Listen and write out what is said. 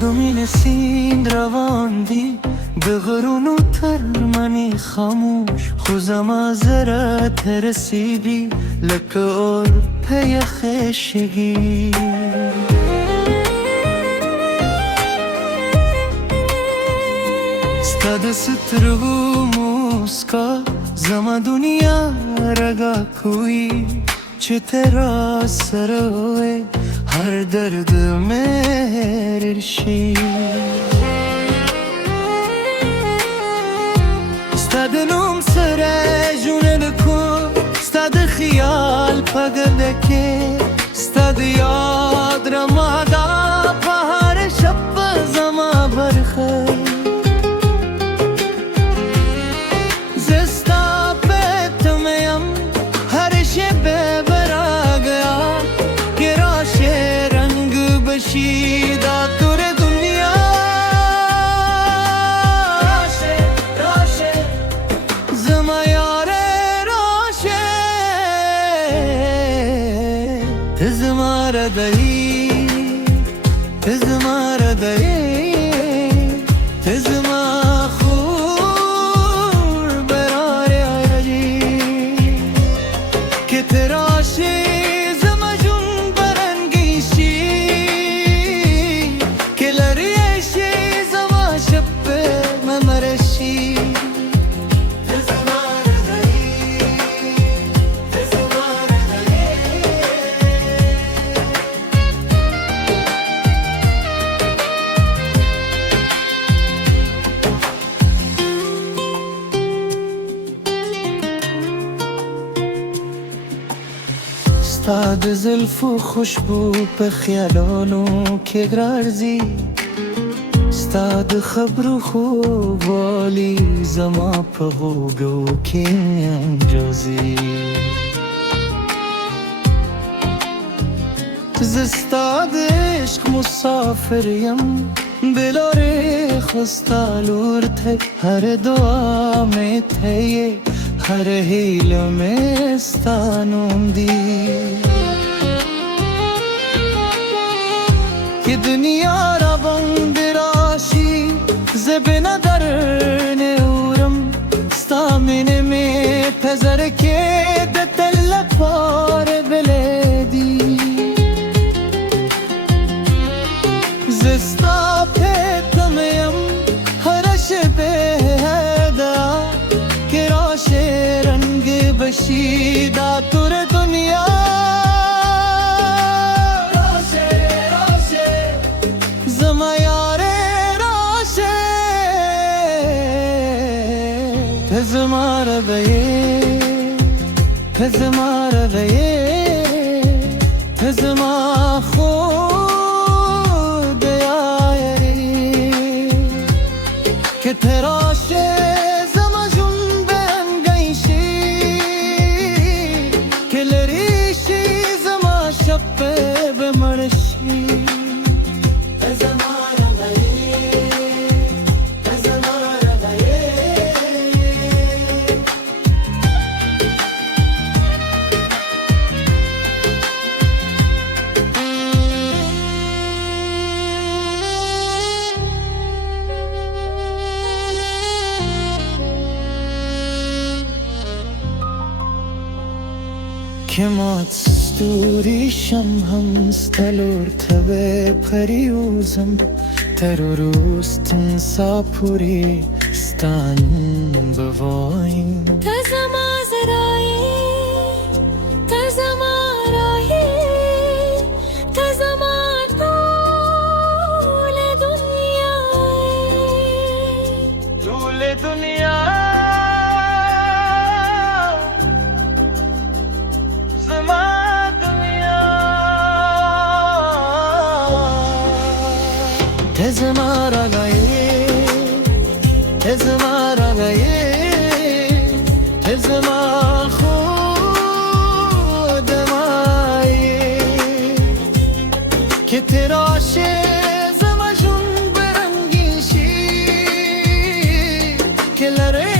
دمین سین روان دی بغرون و ترمنی خاموش خوزم از رت رسیدی لکور پی خشگی ستاد سترگو موسکا زما دنیا رگا کوئی چه تیرا سروے ہر درد میرے شی ستاد نوم سره جونه کو ستاد خیال پگدکه ستاد یاد رمادا پهار شب زما برخه زستا پت میم هر شب برا گیا که راش رنگ بشیدا تور دنیا راشه زما یار راشه تزما ردی تزما ردی تزما ستاد زلف و خوشبو په خیالونو کې ګرځي ستاد خبرو خوب والی زما په غوږو کې انجوزي زه ستا د عشق مسافر یم بلاره خستا لور ته هر دعا مې ته हर हील में स्थानूंदी ये दुनिया रबंग राशि ज़बन दरने उरम स्तामिने में तज़र के दतल पार बलेदी ज़स्ता पे तमयम हरश पे रंग बशीदा तुर दुनिया राशे राशे ज़मा यारे राशे ज़मा रदये ज़मा रदये ज़मा खुद यारे कि तेराशे که مات ستوریشم هم ستلور تبه پریوزم تروروستن ساپوری ستان بوایم تزما زرایی تزما راهی تزما طول دنیا تزمارا گئے تزمارا گئے تزما خود مائے کہ تیرا شیز مجن برنگی شی کہ لرے